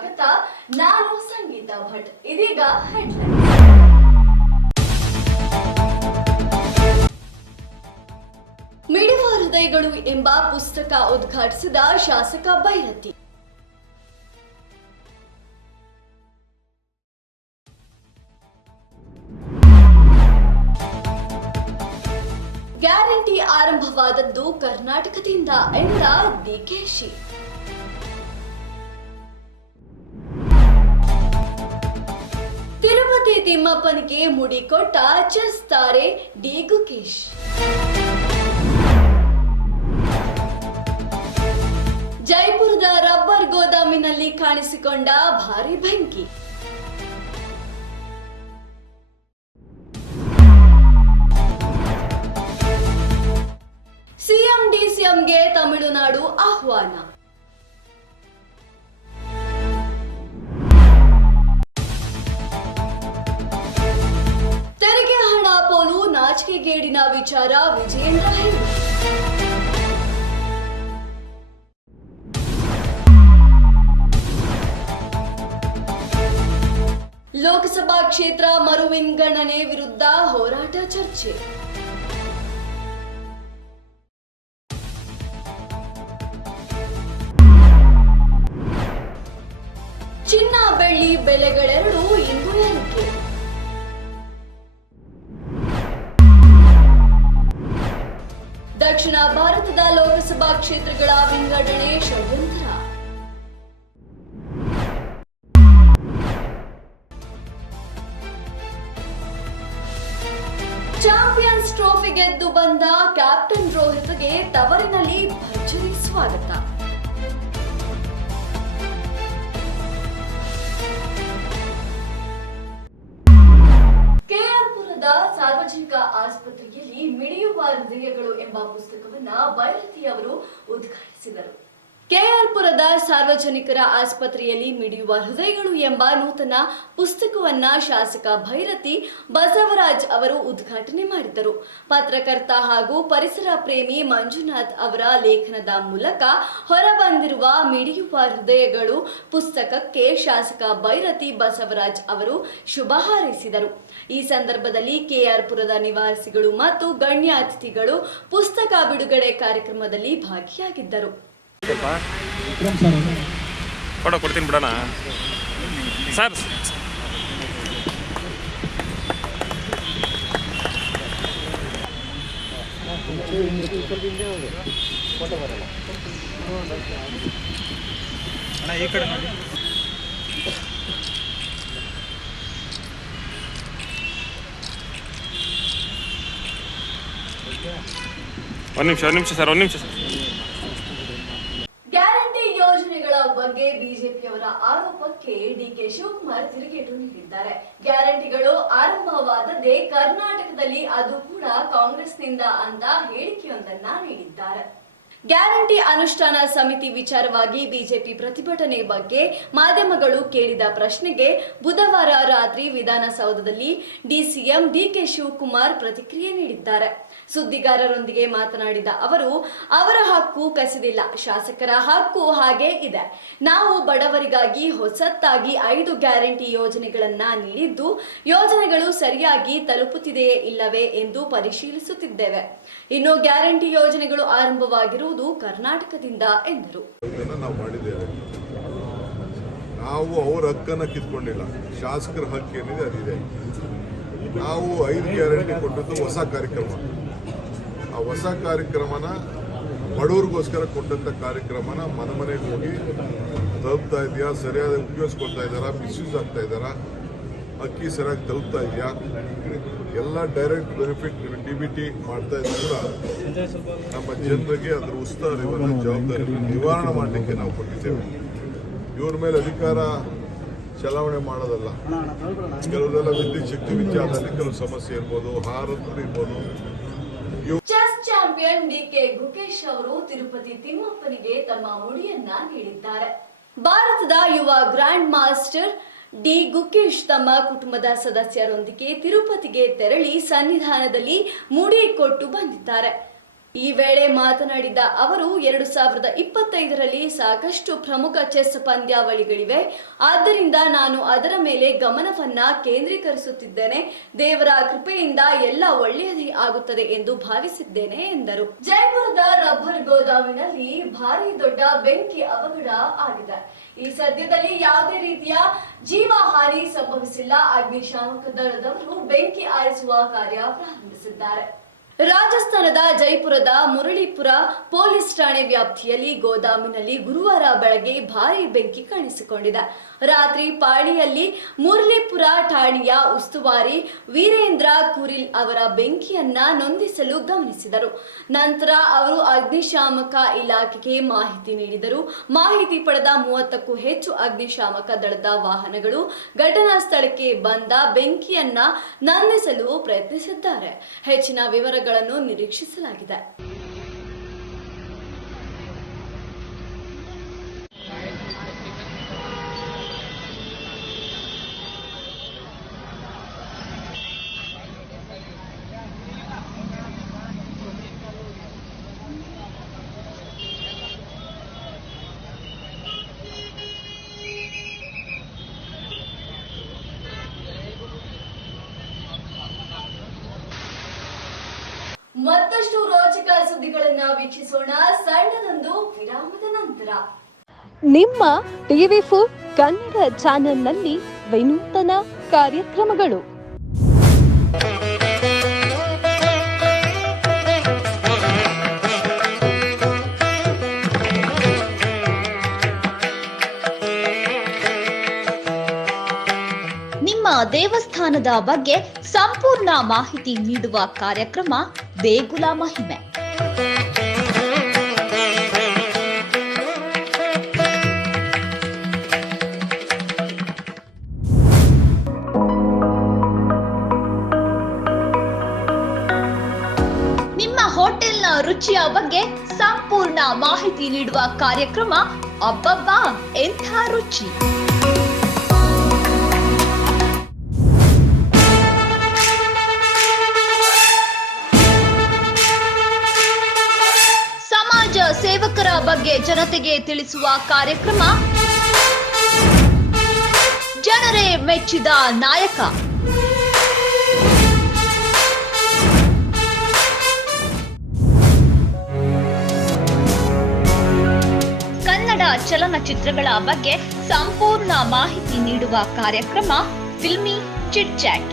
ಸ್ವಾಗತ. ನಾನು ಸಂಗೀತ ಭಟ್. ಇದೀಗ ಹೆಡ್ಲೈನ್ ಮಿಡಿವ ಹೃದಯಗಳು ಎಂಬ ಪುಸ್ತಕ ಉದ್ಘಾಟಿಸಿದ ಶಾಸಕ ಬೈರತಿ. ಗ್ಯಾರಂಟಿ ಆರಂಭವಾದದ್ದು ಕರ್ನಾಟಕದಿಂದ ಎಂದ ಡಿಕೆಶಿ ತಿರುಪತಿ ತಿಮ್ಮಪ್ಪನಿಗೆ ಮುಡಿ ಕೊಟ್ಟ ಚೆಸ್ ತಾರೆ ಡಿ ಗುಕೇಶ್ ಜೈಪುರದ ರಬ್ಬರ್ ಗೋದಾಮಿನಲ್ಲಿ ಕಾಣಿಸಿಕೊಂಡ ಭಾರಿ ಬೆಂಕಿ. ಸಿಎಂ ಡಿಸಿಎಂಗೆ ತಮಿಳುನಾಡು ಆಹ್ವಾನ. ನಾಚಿಕೆಗೇಡಿನ ವಿಚಾರ ವಿಜಯೇಂದ್ರ ಲೋಕಸಭಾ ಕ್ಷೇತ್ರ ಮರು ವಿಂಗಡಣೆ ವಿರುದ್ಧ ಹೋರಾಟ ಚರ್ಚೆ. ಚಿನ್ನ ಬೆಳ್ಳಿ ಬೆಲೆಗಳೆರಡು ಇಂದು ಏರಿಕೆ ದಕ್ಷಿಣ ಭಾರತದ ಲೋಕಸಭಾ ಕ್ಷೇತ್ರಗಳ ವಿಂಗಡಣೆ ಷಡ್ಯಂತ್ರ ಚಾಂಪಿಯನ್ಸ್ ಟ್ರೋಫಿ ಗೆದ್ದು ಬಂದ ಕ್ಯಾಪ್ಟನ್ ರೋಹಿತ್ಗೆ ತವರಿನಲ್ಲಿ ಭರ್ಜರಿ ಸ್ವಾಗತ. ಹೃದಯಗಳು ಎಂಬ ಪುಸ್ತಕವನ್ನ ಬೈರತಿಯವರು ಉದ್ಘಾಟಿಸಿದರು. ಕೆಆರ್ಪುರದ ಸಾರ್ವಜನಿಕರ ಆಸ್ಪತ್ರೆಯಲ್ಲಿ ಮಿಡಿಯುವ ಹೃದಯಗಳು ಎಂಬ ನೂತನ ಪುಸ್ತಕವನ್ನ ಶಾಸಕ ಭೈರತಿ ಬಸವರಾಜ್ ಅವರು ಉದ್ಘಾಟನೆ ಮಾಡಿದರು ಪತ್ರಕರ್ತ ಹಾಗೂ ಪರಿಸರ ಪ್ರೇಮಿ ಮಂಜುನಾಥ್ ಅವರ ಲೇಖನದ ಮೂಲಕ ಹೊರಬಂದಿರುವ ಮಿಡಿಯುವ ಹೃದಯಗಳು ಪುಸ್ತಕಕ್ಕೆ ಶಾಸಕ ಭೈರತಿ ಬಸವರಾಜ್ ಅವರು ಶುಭ ಹಾರೈಸಿದರು. ಈ ಸಂದರ್ಭದಲ್ಲಿ ಕೆಆರ್ಪುರದ ನಿವಾಸಿಗಳು ಮತ್ತು ಗಣ್ಯ ಅತಿಥಿಗಳು ಪುಸ್ತಕ ಬಿಡುಗಡೆ ಕಾರ್ಯಕ್ರಮದಲ್ಲಿ ಭಾಗಿಯಾಗಿದ್ದರು. ಫೋಟೋ ಕೊಡ್ತೀನಿ ಬಿಡೋಣ. ಸರ್. ಅಣ್ಣ, ಈ ಕಡೆ ನೋಡಿ. ಒಂದು ನಿಮಿಷ ಒಂದು ನಿಮಿಷ ಸರ್, ಒಂದು ನಿಮಿಷ ಸರ್ ಗ್ಯಾರಂಟಿ ಯೋಜನೆಗಳ ಬಗ್ಗೆ ಬಿಜೆಪಿಯವರ ಆರೋಪಕ್ಕೆ ಡಿಕೆ ಶಿವಕುಮಾರ್ ತಿರುಗೇಟು ನೀಡಿದ್ದಾರೆ. ಗ್ಯಾರಂಟಿಗಳು ಆರಂಭವಾದದ್ದೇ ಕರ್ನಾಟಕದಲ್ಲಿ ಅದು ಕೂಡ ಕಾಂಗ್ರೆಸ್ನಿಂದ ಅಂತ ಹೇಳಿಕೆಯೊಂದನ್ನ ನೀಡಿದ್ದಾರೆ. ಗ್ಯಾರಂಟಿ ಅನುಷ್ಠಾನ ಸಮಿತಿ ವಿಚಾರವಾಗಿ ಬಿಜೆಪಿ ಪ್ರತಿಭಟನೆ ಬಗ್ಗೆ ಮಾಧ್ಯಮಗಳು ಕೇಳಿದ ಪ್ರಶ್ನೆಗೆ ಬುಧವಾರ ರಾತ್ರಿ ವಿಧಾನಸೌಧದಲ್ಲಿ ಡಿಸಿಎಂ ಡಿಕೆ ಶಿವಕುಮಾರ್ ಪ್ರತಿಕ್ರಿಯೆ ನೀಡಿದ್ದಾರೆ. ಸುದ್ದಿಗಾರರೊಂದಿಗೆ ಮಾತನಾಡಿದ ಅವರು, ಅವರ ಹಕ್ಕು ಕಸಿದಿಲ್ಲ, ಶಾಸಕರ ಹಕ್ಕು ಹಾಗೆ ಇದೆ. ನಾವು ಬಡವರಿಗಾಗಿ ಹೊಸತ್ತಾಗಿ ಐದು ಗ್ಯಾರಂಟಿ ಯೋಜನೆಗಳನ್ನ ನೀಡಿದ್ದು, ಯೋಜನೆಗಳು ಸರಿಯಾಗಿ ತಲುಪುತ್ತಿದೆಯೇ ಇಲ್ಲವೇ ಎಂದು ಪರಿಶೀಲಿಸುತ್ತಿದ್ದೇವೆ. ಇನ್ನು ಗ್ಯಾರಂಟಿ ಯೋಜನೆಗಳು ಆರಂಭವಾಗಿರುವುದು ಕರ್ನಾಟಕದಿಂದ ಎಂದರು. ನಾವು ಅವ್ರ ಹಕ್ಕನ್ನು ಕಿತ್ಕೊಂಡಿಲ್ಲ. ಶಾಸಕರ ಹಕ್ಕು ಏನಿದೆ, ಅದಿದೆ. ನಾವು ಐದು ಗ್ಯಾರಂಟಿ ಕೊಟ್ಟದ್ದು ಹೊಸ ಕಾರ್ಯಕ್ರಮ. ಆ ಹೊಸ ಕಾರ್ಯಕ್ರಮನ ಬಡವ್ರಿಗೋಸ್ಕರ ಕೊಟ್ಟಂತ ಕಾರ್ಯಕ್ರಮನ ಮನೆ ಮನೆಗೆ ಹೋಗಿ ತಲುಪ್ತಾ ಇದೆಯಾ ಸರಿಯಾದ ಉಪಯೋಗಿಸ್ಕೊಳ್ತಾ ಇದ್ದಾರಾ? ಮಿಸ್ಯೂಸ್ ಆಗ್ತಾ ಇದ್ದಾರಾ? ಅಕ್ಕಿ ಸರಿಯಾಗಿ ತಲುಪ್ತಾ ಇದೆಯಾ ಎಲ್ಲ direct benefit D B T ಮಾಡ್ತಾ ಇದ್ರು ನಮ್ಮ ಜನರಿಗೆ ಅದರ ಉಸ್ತುವಾರಿಯನ್ನು ಜವಾಬ್ದಾರಿ ನಿವಾರಣೆ ಮಾಡಲಿಕ್ಕೆ ನಾವು ಕೊಟ್ಟಿದ್ದೇವೆ. ಇವ್ರ ಮೇಲೆ ಅಧಿಕಾರ ಚಲಾವಣೆ ಮಾಡೋದಲ್ಲ. ಕೆಲವರೆಲ್ಲ ವಿದ್ಯುತ್ ಶಕ್ತಿ ವಿಚಾರದಲ್ಲಿ ಕೆಲವು ಸಮಸ್ಯೆ ಇರ್ಬೋದು, ಹಾರದ್ದು ಇರ್ಬೋದು. ಚಾಂಪಿಯನ್ ಡಿಕೆ ಗುಕೇಶ್ ಅವರು ತಿರುಪತಿ ತಿಮ್ಮಪ್ಪನಿಗೆ ತಮ್ಮ ಮುಡಿಯನ್ನ ನೀಡಿದ್ದಾರೆ ಭಾರತದ ಯುವ ಗ್ರ್ಯಾಂಡ್ ಮಾಸ್ಟರ್ ಡಿ ಗುಕೇಶ್ ತಮ್ಮ ಕುಟುಂಬದ ಸದಸ್ಯರೊಂದಿಗೆ ತಿರುಪತಿಗೆ ತೆರಳಿ ಸನ್ನಿಧಾನದಲ್ಲಿ ಮುಡಿ ಕೊಟ್ಟು ಬಂದಿದ್ದಾರೆ. ಈ ವೇಳೆ ಮಾತನಾಡಿದ ಅವರು, ಎರಡು ಸಾವಿರದ ಇಪ್ಪತ್ತೈದರಲ್ಲಿ ಸಾಕಷ್ಟು ಪ್ರಮುಖ ಚೆಸ್ ಪಂದ್ಯಾವಳಿಗಳಿವೆ. ಆದ್ದರಿಂದ ನಾನು ಅದರ ಮೇಲೆ ಗಮನವನ್ನ ಕೇಂದ್ರೀಕರಿಸುತ್ತಿದ್ದೇನೆ. ದೇವರ ಕೃಪೆಯಿಂದ ಎಲ್ಲ ಒಳ್ಳೆಯದೇ ಆಗುತ್ತದೆ ಎಂದು ಭಾವಿಸಿದ್ದೇನೆ, ಎಂದರು. ಜೈಪುರದ ರಬ್ಬರ್ ಗೋದಾಮಿನಲ್ಲಿ ಭಾರಿ ದೊಡ್ಡ ಬೆಂಕಿ ಅವಘಡ ಆಗಿದೆ. ಈ ಸದ್ಯದಲ್ಲಿ ಯಾವುದೇ ರೀತಿಯ ಜೀವ ಹಾನಿ ಸಂಭವಿಸಿಲ್ಲ. ಅಗ್ನಿಶಾಮಕ ದಳದವರು ಬೆಂಕಿ ಆರಿಸುವ ಕಾರ್ಯ ಪ್ರಾರಂಭಿಸಿದ್ದಾರೆ. ರಾಜಸ್ಥಾನದ ಜೈಪುರದ ಮುರಳೀಪುರ ಪೊಲೀಸ್ ಠಾಣೆ ವ್ಯಾಪ್ತಿಯಲ್ಲಿ ಗೋದಾಮಿನಲ್ಲಿ ಗುರುವಾರ ಬೆಳಗ್ಗೆ ಭಾರಿ ಬೆಂಕಿ ಕಾಣಿಸಿಕೊಂಡಿದೆ. ರಾತ್ರಿ ಪಾಳಿಯಲ್ಲಿ ಮುರಳೀಪುರ ಠಾಣೆಯ ಉಸ್ತುವಾರಿ ವೀರೇಂದ್ರ ಕುರಿಲ್ ಅವರ ಬೆಂಕಿಯನ್ನ ನೊಂದಿಸಲು ಗಮನಿಸಿದರು. ನಂತರ ಅವರು ಅಗ್ನಿಶಾಮಕ ಇಲಾಖೆಗೆ ಮಾಹಿತಿ ನೀಡಿದರು. ಮಾಹಿತಿ ಪಡೆದ ಮೂವತ್ತಕ್ಕೂ ಹೆಚ್ಚು ಅಗ್ನಿಶಾಮಕ ದಳದ ವಾಹನಗಳು ಘಟನಾ ಸ್ಥಳಕ್ಕೆ ಬಂದ ಬೆಂಕಿಯನ್ನ ನಂದಿಸಲು ಪ್ರಯತ್ನಿಸಿದ್ದಾರೆ. ಹೆಚ್ಚಿನ ವಿವರಗಳನ್ನು ನಿರೀಕ್ಷಿಸಲಾಗಿದೆ. ಸುದ್ದಿಗಳನ್ನ ವೀಕ್ಷಿಸೋಣ. ಸಣ್ಣದೊಂದು ವಿರಾಮದ ನಂತರ. ನಿಮ್ಮ ಟಿವಿ ಫೋರ್ ಕನ್ನಡ ಚಾನೆಲ್ನಲ್ಲಿ ವಿನೂತನ ಕಾರ್ಯಕ್ರಮಗಳು. ನಿಮ್ಮ ದೇವಸ್ಥಾನದ ಬಗ್ಗೆ ಸಂಪೂರ್ಣ ಮಾಹಿತಿ ನೀಡುವ ಕಾರ್ಯಕ್ರಮ ದೇಗುಲ ಮಹಿಮೆ. ಹೋಟೆಲ್ನ ರುಚಿಯ ಬಗ್ಗೆ ಸಂಪೂರ್ಣ ಮಾಹಿತಿ ನೀಡುವ ಕಾರ್ಯಕ್ರಮ ಅಬ್ಬಬ್ಬಾ, ಎಂಥ ರುಚಿ. ಸಮಾಜ ಸೇವಕರ ಬಗ್ಗೆ ಜನತೆಗೆ ತಿಳಿಸುವ ಕಾರ್ಯಕ್ರಮ. ಜನರೇ ಮೆಚ್ಚಿದ ನಾಯಕ. ಚಲನಚಿತ್ರಗಳ ಬಗ್ಗೆ ಸಂಪೂರ್ಣ ಮಾಹಿತಿ ನೀಡುವ ಕಾರ್ಯಕ್ರಮ ಫಿಲ್ಮಿ ಚಿಟ್ ಚಾಟ್.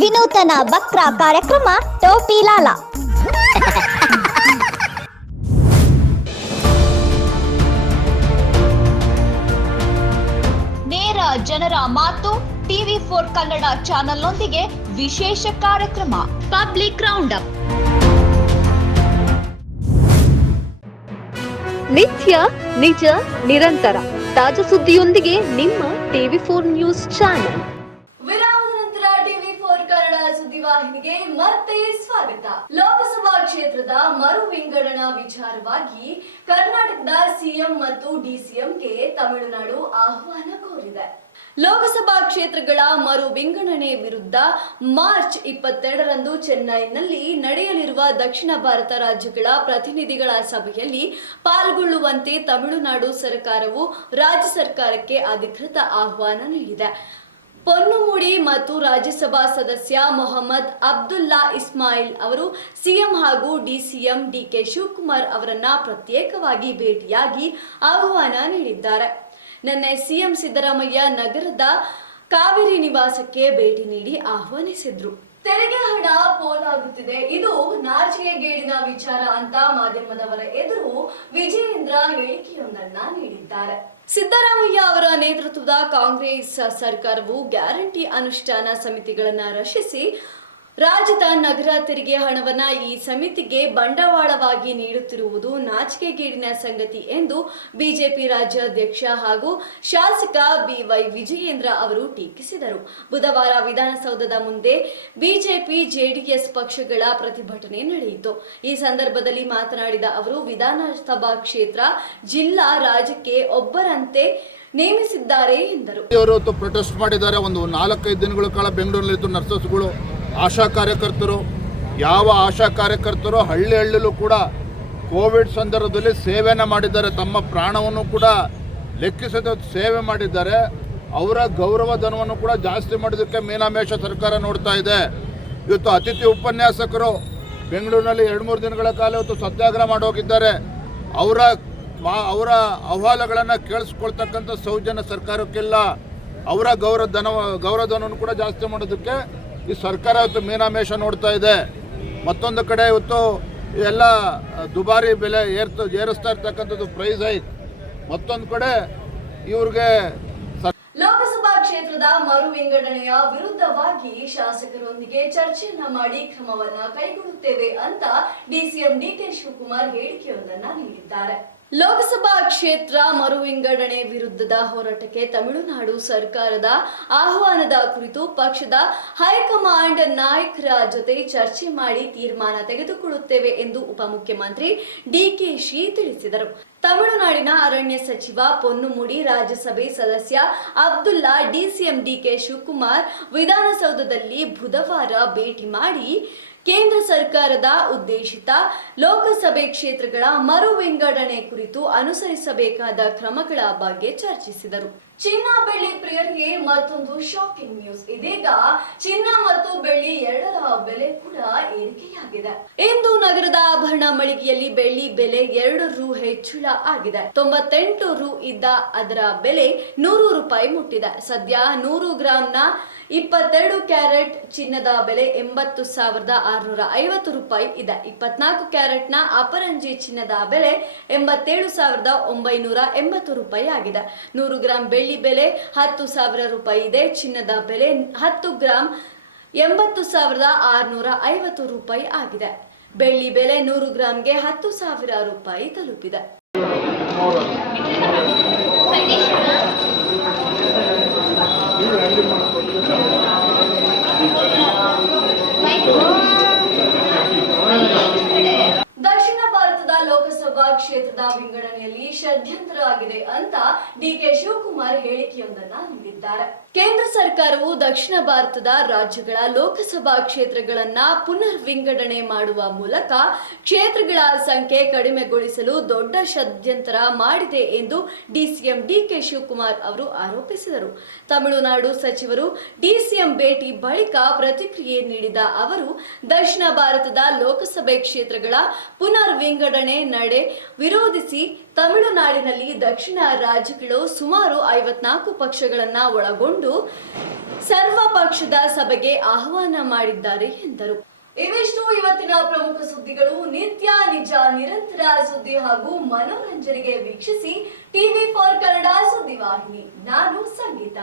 ವಿನೂತನ ಬಕ್ರ ಕಾರ್ಯಕ್ರಮ ಟೋಪಿ ಲಾಲ. ಜನರ ಮಾತು ಟಿವಿ ಫೋರ್ ಕನ್ನಡ ಚಾನೆಲ್ನೊಂದಿಗೆ ವಿಶೇಷ ಕಾರ್ಯಕ್ರಮ. ಪಬ್ಲಿಕ್ ರೌಂಡ್ ಅಪ್ ನಿತ್ಯ, ನಿಜ, ನಿರಂತರ. ತಾಜಾ ಸುದ್ದಿಯೊಂದಿಗೆ ನಿಮ್ಮ ಟಿವಿ ಫೋರ್ ನ್ಯೂಸ್ ಚಾನೆಲ್ ವಿರಾಮದ ನಂತರ ಟಿವಿ ಫೋರ್ ಕನ್ನಡ ಸುದ್ದಿವಾಹಿನಿಗೆ ಮತ್ತೆ ಸ್ವಾಗತ. ಲೋಕಸಭಾ ಕ್ಷೇತ್ರದ ಮರು ವಿಂಗಡಣಾ ವಿಚಾರವಾಗಿ ಕರ್ನಾಟಕದ ಸಿಎಂ ಮತ್ತು ಡಿಸಿಎಂಗೆ ತಮಿಳುನಾಡು ಆಹ್ವಾನ ಕೋರಿದೆ. ಲೋಕಸಭಾ ಕ್ಷೇತ್ರಗಳ ಮರು ವಿಂಗಡಣೆ ವಿರುದ್ಧ ಮಾರ್ಚ್ ಇಪ್ಪತ್ತೆರಡರಂದು ಚೆನ್ನೈನಲ್ಲಿ ನಡೆಯಲಿರುವ ದಕ್ಷಿಣ ಭಾರತ ರಾಜ್ಯಗಳ ಪ್ರತಿನಿಧಿಗಳ ಸಭೆಯಲ್ಲಿ ಪಾಲ್ಗೊಳ್ಳುವಂತೆ ತಮಿಳುನಾಡು ಸರ್ಕಾರವು ರಾಜ್ಯ ಸರ್ಕಾರಕ್ಕೆ ಅಧಿಕೃತ ಆಹ್ವಾನ ನೀಡಿದೆ. ಪೊನ್ನುಮುಡಿ ಮತ್ತು ರಾಜ್ಯಸಭಾ ಸದಸ್ಯ ಮೊಹಮ್ಮದ್ ಅಬ್ದುಲ್ಲಾ ಇಸ್ಮಾಯಿಲ್ ಅವರು ಸಿಎಂ ಹಾಗೂ ಡಿಸಿಎಂ ಡಿಕೆ ಶಿವಕುಮಾರ್ ಅವರನ್ನ ಪ್ರತ್ಯೇಕವಾಗಿ ಭೇಟಿಯಾಗಿ ಆಹ್ವಾನ ನೀಡಿದ್ದಾರೆ. ನಿನ್ನೆ ಸಿಎಂ ಸಿದ್ದರಾಮಯ್ಯ ನಗರದ ಕಾವೇರಿ ನಿವಾಸಕ್ಕೆ ಭೇಟಿ ನೀಡಿ ಆಹ್ವಾನಿಸಿದ್ರು. ತೆರಿಗೆ ಹಣ ಪೋಲಾಗುತ್ತಿದೆ. ಇದು ನಾಚಿಕೆಗೇಡಿನ ವಿಚಾರ ಅಂತ ಮಾಧ್ಯಮದವರ ಎದುರು ವಿಜಯೇಂದ್ರ ಹೇಳಿಕೆಯೊಂದನ್ನ ನೀಡಿದ್ದಾರೆ. ಸಿದ್ದರಾಮಯ್ಯ ಅವರ ನೇತೃತ್ವದ ಕಾಂಗ್ರೆಸ್ ಸರ್ಕಾರವು ಗ್ಯಾರಂಟಿ ಅನುಷ್ಠಾನ ಸಮಿತಿಗಳನ್ನು ರಚಿಸಿ ರಾಜ್ಯದ ನಗರ ತೆರಿಗೆ ಹಣವನ್ನ ಈ ಸಮಿತಿಗೆ ಬಂಡವಾಳವಾಗಿ ನೀಡುತ್ತಿರುವುದು ನಾಚಿಕೆಗೇಡಿನ ಸಂಗತಿ ಎಂದು ಬಿಜೆಪಿ ರಾಜ್ಯಾಧ್ಯಕ್ಷ ಹಾಗೂ ಶಾಸಕ ಬಿವೈ ವಿಜಯೇಂದ್ರ ಅವರು ಟೀಕಿಸಿದರು. ಬುಧವಾರ ವಿಧಾನಸೌಧದ ಮುಂದೆ ಬಿಜೆಪಿ ಜೆಡಿಎಸ್ ಪಕ್ಷಗಳ ಪ್ರತಿಭಟನೆ ನಡೆಯಿತು. ಈ ಸಂದರ್ಭದಲ್ಲಿ ಮಾತನಾಡಿದ ಅವರು, ವಿಧಾನಸಭಾ ಕ್ಷೇತ್ರ ಜಿಲ್ಲಾ ರಾಜ್ಯಕ್ಕೆ ಒಬ್ಬರಂತೆ ನೇಮಿಸಿದ್ದಾರೆ ಎಂದರು. ಪ್ರೊಟೆಸ್ಟ್ ಮಾಡಿದ್ದಾರೆ. ಒಂದು ನಾಲ್ಕೈದು ದಿನಗಳ ಕಾಲ ಬೆಂಗಳೂರಿನಲ್ಲಿ ನರ್ಸಸ್ಗಳು. ಆಶಾ ಕಾರ್ಯಕರ್ತರು, ಯಾವ ಆಶಾ ಕಾರ್ಯಕರ್ತರು ಹಳ್ಳಿ ಹಳ್ಳಿಲೂ ಕೂಡ ಕೋವಿಡ್ ಸಂದರ್ಭದಲ್ಲಿ ಸೇವೆಯನ್ನು ಮಾಡಿದ್ದಾರೆ, ತಮ್ಮ ಪ್ರಾಣವನ್ನು ಕೂಡ ಲೆಕ್ಕಿಸದ ಸೇವೆ ಮಾಡಿದ್ದಾರೆ, ಅವರ ಗೌರವ ಧನವನ್ನು ಕೂಡ ಜಾಸ್ತಿ ಮಾಡೋದಕ್ಕೆ ಮೀನಾಮೇಷ ಸರ್ಕಾರ ನೋಡ್ತಾ ಇದೆ. ಇವತ್ತು ಅತಿಥಿ ಉಪನ್ಯಾಸಕರು ಬೆಂಗಳೂರಿನಲ್ಲಿ ಎರಡು ಮೂರು ದಿನಗಳ ಕಾಲ ಇವತ್ತು ಸತ್ಯಾಗ್ರಹ ಮಾಡೋಗಿದ್ದಾರೆ. ಅವರ ಮಾ, ಅವರ ಅಹವಾಲುಗಳನ್ನು ಕೇಳಿಸ್ಕೊಳ್ತಕ್ಕಂಥ ಸೌಜನ್ಯ ಸರ್ಕಾರಕ್ಕಿಲ್ಲ. ಅವರ ಗೌರವ ಧನ ಗೌರವ ಧನವನ್ನು ಕೂಡ ಜಾಸ್ತಿ ಮಾಡೋದಕ್ಕೆ ಈ ಸರ್ಕಾರ ಇವತ್ತು ಮೀನಾಮೇಷ ನೋಡ್ತಾ ಇದೆ. ಮತ್ತೊಂದು ಕಡೆ ಇವತ್ತು ಎಲ್ಲ ದುಬಾರಿ ಬೆಲೆ ಏರ್ತ, ಏರಿಸ್ತಾ ಇರ್ತಕ್ಕಂಥದ್ದು ಪ್ರೈಸ್ ಹೈಕ್. ಮತ್ತೊಂದು ಕಡೆ ಇವ್ರಿಗೆ ಲೋಕಸಭಾ ಕ್ಷೇತ್ರದ ಮರು ವಿಂಗಡಣೆಯ ವಿರುದ್ಧವಾಗಿ ಶಾಸಕರೊಂದಿಗೆ ಚರ್ಚೆಯನ್ನ ಮಾಡಿ ಕ್ರಮವನ್ನ ಕೈಗೊಳ್ಳುತ್ತೇವೆ ಅಂತ ಡಿಸಿಎಂ ಡಿಕೆ ಶಿವಕುಮಾರ್ ಹೇಳಿಕೆಯೊಂದನ್ನ ನೀಡಿದ್ದಾರೆ. ಲೋಕಸಭಾ ಕ್ಷೇತ್ರ ಮರು ವಿಂಗಡಣೆ ವಿರುದ್ಧದ ಹೋರಾಟಕ್ಕೆ ತಮಿಳುನಾಡು ಸರ್ಕಾರದ ಆಹ್ವಾನದ ಕುರಿತು ಪಕ್ಷದ ಹೈಕಮಾಂಡ್ ನಾಯಕರ ಜೊತೆ ಚರ್ಚೆ ಮಾಡಿ ತೀರ್ಮಾನ ತೆಗೆದುಕೊಳ್ಳುತ್ತೇವೆ ಎಂದು ಉಪಮುಖ್ಯಮಂತ್ರಿ ಡಿಕೆಶಿ ತಿಳಿಸಿದರು. ತಮಿಳುನಾಡಿನ ಅರಣ್ಯ ಸಚಿವ ಪೊನ್ನುಮುಡಿ, ರಾಜ್ಯಸಭೆ ಸದಸ್ಯ ಅಬ್ದುಲ್ಲಾ ಡಿಸಿಎಂ ಡಿಕೆ ಶಿವಕುಮಾರ್ ವಿಧಾನಸೌಧದಲ್ಲಿ ಬುಧವಾರ ಭೇಟಿ ಮಾಡಿ ಕೇಂದ್ರ ಸರ್ಕಾರದ ಉದ್ದೇಶಿತ ಲೋಕಸಭೆ ಕ್ಷೇತ್ರಗಳ ಮರು ವಿಂಗಡಣೆ ಕುರಿತು ಅನುಸರಿಸಬೇಕಾದ ಕ್ರಮಗಳ ಬಗ್ಗೆ ಚರ್ಚಿಸಿದರು. ಚಿನ್ನ ಬೆಳ್ಳಿ ಪ್ರಿಯರಿಗೆ ಮತ್ತೊಂದು ಶಾಕಿಂಗ್ ನ್ಯೂಸ್ ಇದೀಗ ಚಿನ್ನ ಮತ್ತು ಬೆಳ್ಳಿ ಎರಡರ ಬೆಲೆ ಕೂಡ ಏರಿಕೆಯಾಗಿದೆ. ಇಂದು ನಗರದ ಆಭರಣ ಮಳಿಗೆಯಲ್ಲಿ ಬೆಳ್ಳಿ ಬೆಲೆ ಎರಡು ರು ಹೆಚ್ಚಳ ಆಗಿದೆ. ತೊಂಬತ್ತೆಂಟು ರು ಇದ್ದ ಅದರ ಬೆಲೆ ನೂರು ರೂಪಾಯಿ ಮುಟ್ಟಿದೆ. ಸದ್ಯ ನೂರು ಗ್ರಾಂನ ಇಪ್ಪತ್ತೆರಡು ಕ್ಯಾರೆಟ್ ಚಿನ್ನದ ಬೆಲೆ ಎಂಬತ್ತು ಸಾವಿರದ ಆರುನೂರ ಐವತ್ತು ರೂಪಾಯಿ ಇದೆ. ಇಪ್ಪತ್ನಾಲ್ಕು ಕ್ಯಾರೆಟ್ನ ಅಪರಂಜಿ ಚಿನ್ನದ ಬೆಲೆ ಎಂಬತ್ತೇಳು ಸಾವಿರದ ಒಂಬೈನೂರ ಎಂಬತ್ತು ರೂಪಾಯಿ ಆಗಿದೆ. ನೂರು ಗ್ರಾಂ ಬೆಳ್ಳಿ ಬೆಲೆ ಹತ್ತು ಸಾವಿರ ರೂಪಾಯಿ ಇದೆ. ಚಿನ್ನದ ಬೆಲೆ ಹತ್ತು ಗ್ರಾಂ ಎಂಬತ್ತು ಸಾವಿರದ ಆರುನೂರ ಐವತ್ತು ರೂಪಾಯಿ ಆಗಿದೆ. ಬೆಳ್ಳಿ ಬೆಲೆ ನೂರು ಗ್ರಾಂಗೆ ಹತ್ತು ಸಾವಿರ ರೂಪಾಯಿ ತಲುಪಿದೆ. ಕ್ಷೇತ್ರದ ವಿಂಗಡಣೆಯಲ್ಲಿ ಷಡ್ಯಂತ್ರ ಆಗಿದೆ ಅಂತ ಡಿಕೆ ಶಿವಕುಮಾರ್ ಹೇಳಿಕೆಯೊಂದನ್ನ ನೀಡಿದ್ದಾರೆ. ಕೇಂದ್ರ ಸರ್ಕಾರವು ದಕ್ಷಿಣ ಭಾರತದ ರಾಜ್ಯಗಳ ಲೋಕಸಭಾ ಕ್ಷೇತ್ರಗಳನ್ನ ಪುನರ್ ವಿಂಗಡಣೆ ಮಾಡುವ ಮೂಲಕ ಕ್ಷೇತ್ರಗಳ ಸಂಖ್ಯೆ ಕಡಿಮೆಗೊಳಿಸಲು ದೊಡ್ಡ ಷಡ್ಯಂತರ ಮಾಡಿದೆ ಎಂದು ಡಿಸಿಎಂ ಡಿಕೆ ಶಿವಕುಮಾರ್ ಅವರು ಆರೋಪಿಸಿದರು. ತಮಿಳುನಾಡು ಸಚಿವರು ಡಿಸಿಎಂ ಭೇಟಿ ಬಳಿಕ ಪ್ರತಿಕ್ರಿಯೆ ನೀಡಿದ ಅವರು, ದಕ್ಷಿಣ ಭಾರತದ ಲೋಕಸಭೆ ಕ್ಷೇತ್ರಗಳ ಪುನರ್ ವಿಂಗಡಣೆ ನಡೆ ವಿರೋಧಿಸಿ ತಮಿಳುನಾಡಿನಲ್ಲಿ ದಕ್ಷಿಣ ರಾಜ್ಯಗಳು ಸುಮಾರು ಐವತ್ನಾಲ್ಕು ಪಕ್ಷಗಳನ್ನ ಒಳಗೊಂಡು ಸರ್ವ ಪಕ್ಷದ ಸಭೆಗೆ ಆಹ್ವಾನ ಮಾಡಿದ್ದಾರೆ ಎಂದರು. ಇವಿಷ್ಟು ಇವತ್ತಿನ ಪ್ರಮುಖ ಸುದ್ದಿಗಳು. ನಿತ್ಯ, ನಿಜ, ನಿರಂತರ ಸುದ್ದಿ ಹಾಗೂ ಮನೋರಂಜನೆಗೆ ವೀಕ್ಷಿಸಿ ಟಿವಿ ಫಾರ್ ಕನ್ನಡ ಸುದ್ದಿವಾಹಿನಿ. ನಾನು ಸಂಗೀತ.